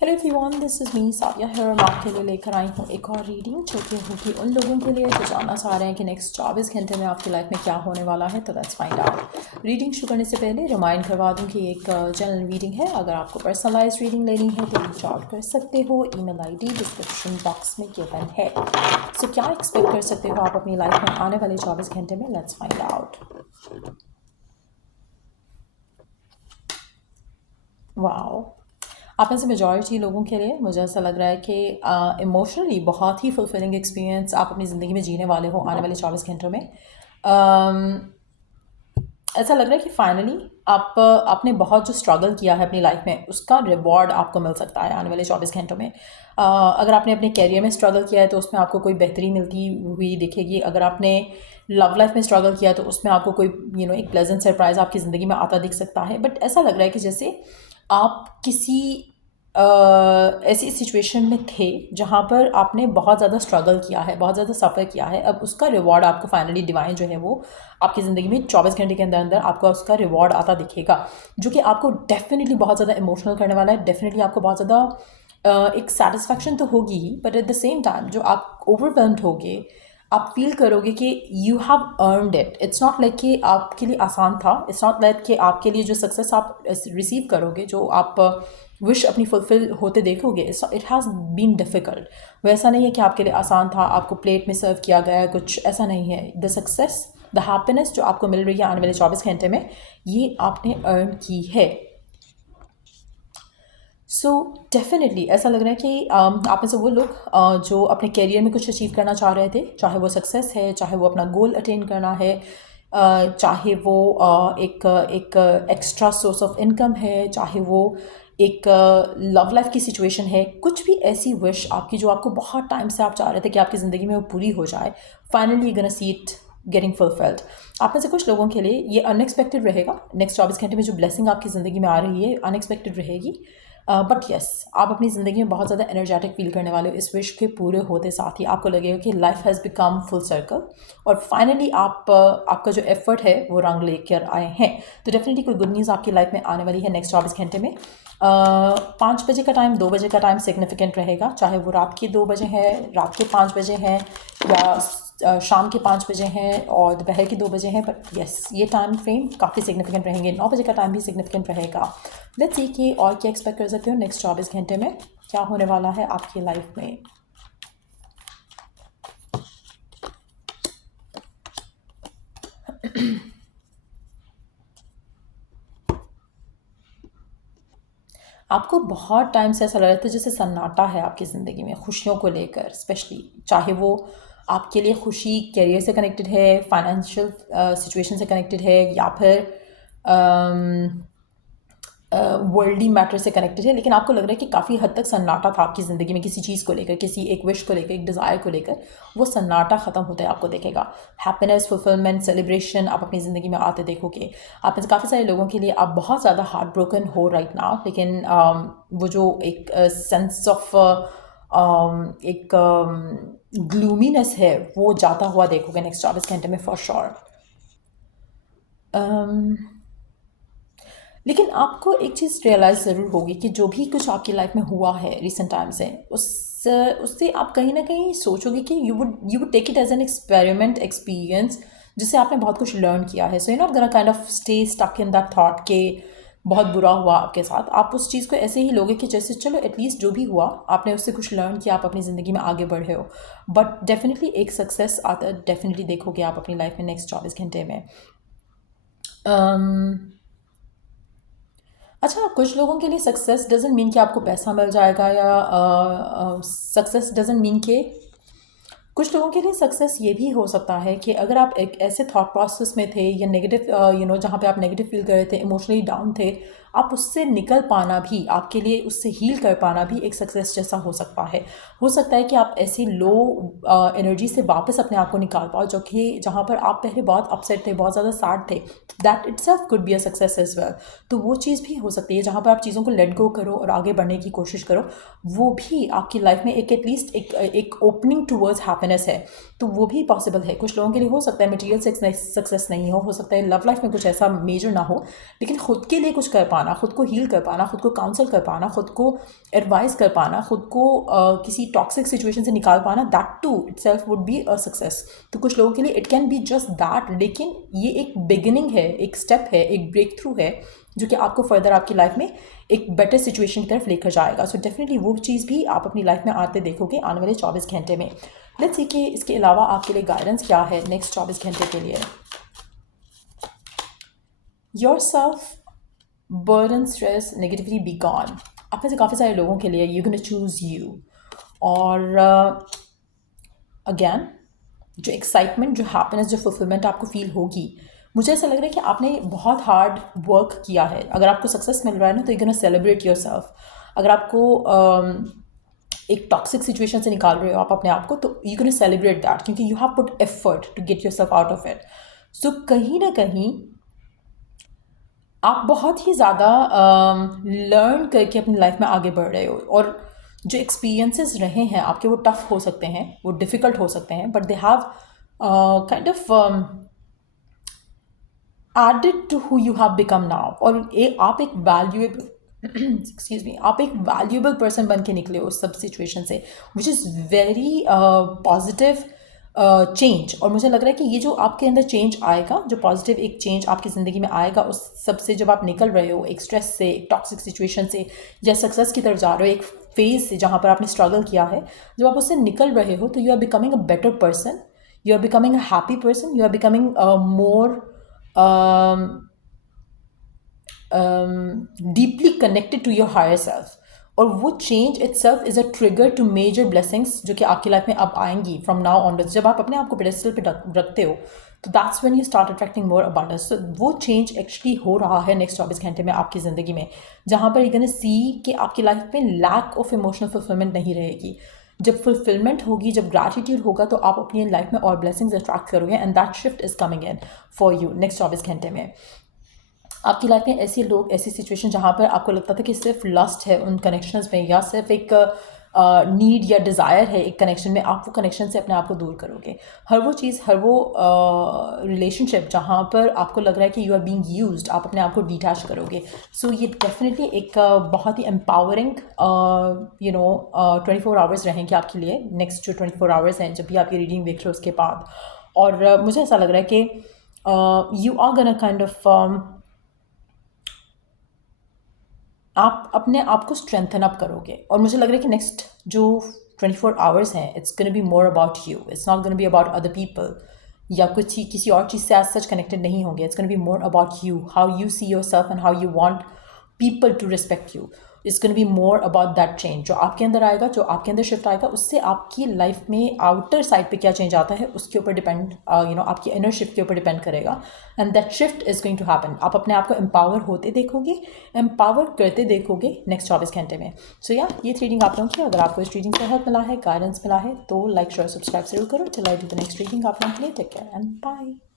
Hello everyone, this is me Sadia है और मैं आपके लिए लेकर आई हूँ एक और रीडिंग जो कि होगी उन लोगों के लिए जो जानना चाह रहे हैं कि नेक्स्ट 24 घंटे में आपकी लाइफ में क्या होने वाला है। तो लेट्स फाइंड आउट। रीडिंग शुरू करने से पहले रिमाइंड करवा दूँ कि एक जनरल रीडिंग है। अगर आपको पर्सनलाइज रीडिंग लेनी है तो रीच आउट कर सकते हो। ईमेल आईडी डिस्क्रिप्शन बॉक्स में गिवन है। सो क्या एक्सपेक्ट कर सकते हो आप अपनी लाइफ में आने वाले 24 घंटे में? Let's find out. वाओ, आप में से मेजॉरिटी लोगों के लिए मुझे ऐसा लग रहा है कि इमोशनली बहुत ही फुलफिलिंग एक्सपीरियंस आप अपनी ज़िंदगी में जीने वाले हो आने वाले 24 घंटों में। ऐसा लग रहा है कि फाइनली आपने बहुत जो स्ट्रगल किया है अपनी लाइफ में उसका रिवॉर्ड आपको मिल सकता है आने वाले 24 घंटों में। अगर आपने अपने कैरियर में स्ट्रगल किया है तो उसमें आपको कोई बेहतरी मिलती हुई दिखेगी। अगर आपने लव लाइफ में स्ट्रगल किया तो उसमें आपको कोई एक प्लेजेंट सरप्राइज आपकी ज़िंदगी में आता दिख सकता है। बट ऐसा लग रहा है कि जैसे आप किसी ऐसी सिचुएशन में थे जहाँ पर आपने बहुत ज़्यादा स्ट्रगल किया है, बहुत ज़्यादा सफ़र किया है। अब उसका रिवॉर्ड आपको फाइनली डिवाइन जो है वो आपकी ज़िंदगी में 24 घंटे के अंदर अंदर आपको उसका रिवॉर्ड आता दिखेगा, जो कि आपको डेफिनेटली बहुत ज़्यादा इमोशनल करने वाला है। डेफिनेटली आपको बहुत ज़्यादा एक सेटिस्फैक्शन तो होगी ही, but at the same time जो आप ओवरवेल्म्ड होगे, आप फील करोगे कि you have earned it. It's not like कि आपके लिए आसान था। इट्स नॉट लाइक कि आपके लिए जो सक्सेस आप रिसीव करोगे, जो आप विश अपनी फुलफिल होते देखोगे, इट हैज़ बीन डिफ़िकल्ट। वैसा नहीं है कि आपके लिए आसान था, आपको प्लेट में सर्व किया गया है, कुछ ऐसा नहीं है। द सक्सेस, द हैप्पीनेस जो आपको मिल रही है आने वाले 24 घंटे में, ये आपने अर्न की है। सो डेफिनेटली ऐसा लग रहा है कि आप में से वो लोग जो अपने करियर में कुछ अचीव करना चाह रहे थे, चाहे वो सक्सेस है, चाहे वो अपना गोल अटेन करना है, चाहे वो एक एक एक्स्ट्रा सोर्स ऑफ इनकम है, चाहे वो एक लव लाइफ की सिचुएशन है, कुछ भी ऐसी विश आपकी जो आपको बहुत टाइम से आप चाह रहे थे कि आपकी ज़िंदगी में वो पूरी हो जाए, finally you gonna see it getting fulfilled. आप में से कुछ लोगों के लिए ये अनएक्सपेक्टेड रहेगा। नेक्स्ट 24 घंटे में जो ब्लेसिंग आपकी ज़िंदगी में आ रही है अनएक्सपेक्टेड रहेगी। बट यस, आप अपनी ज़िंदगी में बहुत ज़्यादा एनर्जेटिक फील करने वाले हो। इस विश के पूरे होते साथ ही आपको लगेगा कि life has become full circle और फाइनली आपका जो एफर्ट है वो रंग लेकर आए हैं। तो डेफिनेटली कोई गुड न्यूज़ आपकी लाइफ में आने वाली है नेक्स्ट 24 घंटे में। 5 बजे का टाइम, 2 बजे का टाइम सिग्निफिकेंट रहेगा, चाहे वो रात के 2 बजे है, रात के 5 बजे हैं, या शाम के 5 बजे हैं और दोपहर के 2 बजे हैं। बट यस, ये टाइम फ्रेम काफ़ी सिग्निफिकेंट रहेंगे। 9 बजे का टाइम भी सिग्निफिकेंट रहेगा। लेट्स सी कि और क्या एक्सपेक्ट कर सकते हो नेक्स्ट 24 घंटे में, क्या होने वाला है आपकी लाइफ में। आपको बहुत टाइम से ऐसा लग रहा था जैसे सन्नाटा है आपकी ज़िंदगी में खुशियों को लेकर, स्पेशली चाहे वो आपके लिए खुशी कैरियर से कनेक्टेड है, फाइनेंशियल सिचुएशन से कनेक्टेड है, या फिर वर्ल्डली मैटर से कनेक्टेड है। लेकिन आपको लग रहा है कि काफ़ी हद तक सन्नाटा था आपकी ज़िंदगी में किसी चीज़ को लेकर, किसी एक विश को लेकर, एक डिज़ायर को लेकर। वो सन्नाटा ख़त्म होता है आपको देखेगा। हैप्पीनेस, फुलफिलमेंट, सेलिब्रेशन आप अपनी ज़िंदगी में आते देखोगे। आप में से काफ़ी सारे लोगों के लिए आप बहुत ज़्यादा हार्ट ब्रोकन हो राइट नाउ, लेकिन वो जो एक सेंस ऑफ एक ग्लूमीनेस है वो जाता हुआ देखोगे नेक्स्ट 24 घंटे में फॉर श्योर। लेकिन आपको एक चीज़ रियलाइज़ ज़रूर होगी कि जो भी कुछ आपकी लाइफ में हुआ है रिसेंट टाइम से, उससे आप कहीं ना कहीं सोचोगे कि you would take it as an experiment experience, जिससे आपने बहुत कुछ लर्न किया है। So you not gonna kind of stay stuck in that thought के बहुत बुरा हुआ आपके साथ। आप उस चीज़ को ऐसे ही लोगे कि जैसे चलो एटलीस्ट जो भी हुआ आपने उससे कुछ लर्न किया, आप अपनी ज़िंदगी में आगे बढ़े हो। बट डेफिनेटली एक सक्सेस आता डेफिनेटली देखोगे आप अपनी लाइफ में नेक्स्ट 24 घंटे में। अच्छा, कुछ लोगों के लिए सक्सेस डजंट मीन कि आपको पैसा मिल जाएगा, या सक्सेस डजंट मीन कि कुछ लोगों के लिए सक्सेस ये भी हो सकता है कि अगर आप एक ऐसे थॉट प्रोसेस में थे या नेगेटिव जहाँ पे आप नेगेटिव फील कर रहे थे, इमोशनली डाउन थे, आप उससे निकल पाना भी आपके लिए, उससे हील कर पाना भी एक सक्सेस जैसा हो सकता है। हो सकता है कि आप ऐसी लो एनर्जी से वापस अपने आप को निकाल पाओ जो कि जहाँ पर आप पहले बहुत अपसेट थे, बहुत ज़्यादा सैड थे। That itself could be a success as well. तो वो चीज़ भी हो सकती है जहाँ पर आप चीज़ों को लेट गो करो और आगे बढ़ने की कोशिश करो। वो भी आपकी लाइफ में एक एटलीस्ट एक ओपनिंग टूवर्ड्स हैप्पीनेस है। तो वो भी पॉसिबल है। कुछ लोगों के लिए हो सकता है मटेरियल सक्सेस नहीं हो सकता है लव लाइफ में कुछ ऐसा मेजर ना हो, लेकिन खुद के लिए कुछ कर पाना पाना, खुद को हील कर पाना, खुद को काउंसल कर पाना, खुद को एडवाइस कर पाना, खुद को किसी टॉक्सिक सिचुएशन से निकाल पाना, that too itself would be a success. तो कुछ लोगों के लिए it can be just that, लेकिन ये एक बिगिनिंग है, एक स्टेप है, एक ब्रेक थ्रू है जो कि आपको फर्दर आपकी लाइफ में एक बेटर सिचुएशन की तरफ लेकर जाएगा। सो डेफिनेटली वो चीज़ भी आप अपनी लाइफ में आते देखोगे आने वाले 24 घंटे में। लेट्स सी कि इसके अलावा आपके लिए गाइडेंस क्या है नेक्स्ट 24 घंटे के लिए। Yourself, burden, stress, negativity be gone. आप में से काफ़ी सारे लोगों के लिए यू गोना चूज यू। और अगेन जो एक्साइटमेंट, जो हैप्पीनेस, जो फुलफिलमेंट आपको फील होगी, मुझे ऐसा लग रहा है कि आपने बहुत हार्ड वर्क किया है। अगर आपको सक्सेस मिल रहा है ना तो यू गोना सेलिब्रेट योरसेल्फ। अगर आपको एक टॉक्सिक सिचुएशन से निकाल रहे हो आप अपने आप को, तो यू गोना सेलिब्रेट दैट, क्योंकि you have put effort to get yourself out of it. So कहीं ना कहीं आप बहुत ही ज़्यादा लर्न करके अपनी लाइफ में आगे बढ़ रहे हो। और जो एक्सपीरियंसेस रहे हैं आपके, वो टफ हो सकते हैं, वो डिफ़िकल्ट हो सकते हैं, but they have kind of added to who you have become now. और आप एक वैल्यूएबल एक्सक्यूज मी, आप एक वैल्यूएबल पर्सन बन के निकले हो उस सब सिचुएशन से, which is very positive change. और मुझे लग रहा है कि ये जो आपके अंदर चेंज आएगा, जो पॉजिटिव एक चेंज आपकी ज़िंदगी में आएगा उस सब से, जब आप निकल रहे हो एक स्ट्रेस से, एक टॉक्सिक सिचुएशन से, या सक्सेस की तरफ जा रहे हो एक फेज से जहाँ पर आपने स्ट्रगल किया है, जब आप उससे निकल रहे हो तो you are becoming a better person, you are becoming a happy person, you are becoming more deeply connected to your higher self। और वो change itself is a trigger to major blessings जो कि आपकी लाइफ में अब आएंगी from now onwards। जब आप अपने आप को पेडेस्टल पे रखते हो तो that's when you start attracting more abundance। तो वो चेंज एक्चुअली हो रहा है नेक्स्ट 24 घंटे में आपकी ज़िंदगी में, जहाँ पर you're gonna see कि आपकी लाइफ में लैक ऑफ इमोशनल फुलफिलमेंट नहीं रहेगी। जब फुलफिलमेंट होगी, जब ग्रैटिट्यूड होगा, तो आप अपनी लाइफ में और ब्लेसिंग्स अट्रैक्ट करोगे, and that shift is coming in for you next 24 घंटे में। आपकी लाइफ में ऐसे लोग, ऐसी सिचुएशन जहाँ पर आपको लगता था कि सिर्फ लस्ट है उन कनेक्शंस में, या सिर्फ एक नीड या डिज़ायर है एक कनेक्शन में, आप वो कनेक्शन से अपने आप को दूर करोगे। हर वो चीज़, हर वो रिलेशनशिप जहाँ पर आपको लग रहा है कि यू आर बीइंग यूज्ड, आप अपने आप को डिटैच करोगे। सो ये डेफिनेटली एक बहुत ही एम्पावरिंग 24 आवर्स रहेंगे आपके लिए नेक्स्ट जो 24 आवर्स हैं, जब भी आप ये रीडिंग देख रहे हो उसके बाद। और मुझे ऐसा लग रहा है कि you are gonna kind of आप अपने आप को स्ट्रेंथन अप करोगे। और मुझे लग रहा है कि नेक्स्ट जो 24 आवर्स हैं, it's gonna be more about you, it's not gonna be about other people, या कुछ ही किसी और चीज़ से आज सच कनेक्टेड नहीं होंगे। It's gonna be more about you, how you see yourself and how you want people to respect you. It's gonna be more about that change जो आपके अंदर आएगा, जो आपके अंदर शिफ्ट आएगा, उससे आपकी लाइफ में आउटर साइड पे क्या चेंज आता है उसके ऊपर डिपेंड, आपकी इनर शिफ्ट के ऊपर डिपेंड करेगा, and that shift is going to happen. आप अपने आप को एम्पावर होते देखोगे, एम्पावर करते देखोगे नेक्स्ट 24 घंटे में। सो ये रीडिंग आप लोगों की, अगर आपको इस रीडिंग से हेल्प मिला है, गाइडेंस मिला है, तो लाइक शेयर सब्सक्राइब जरूर करो। Till I do the next reading आप लोगों के लिए, टेक केयर एंड बाय।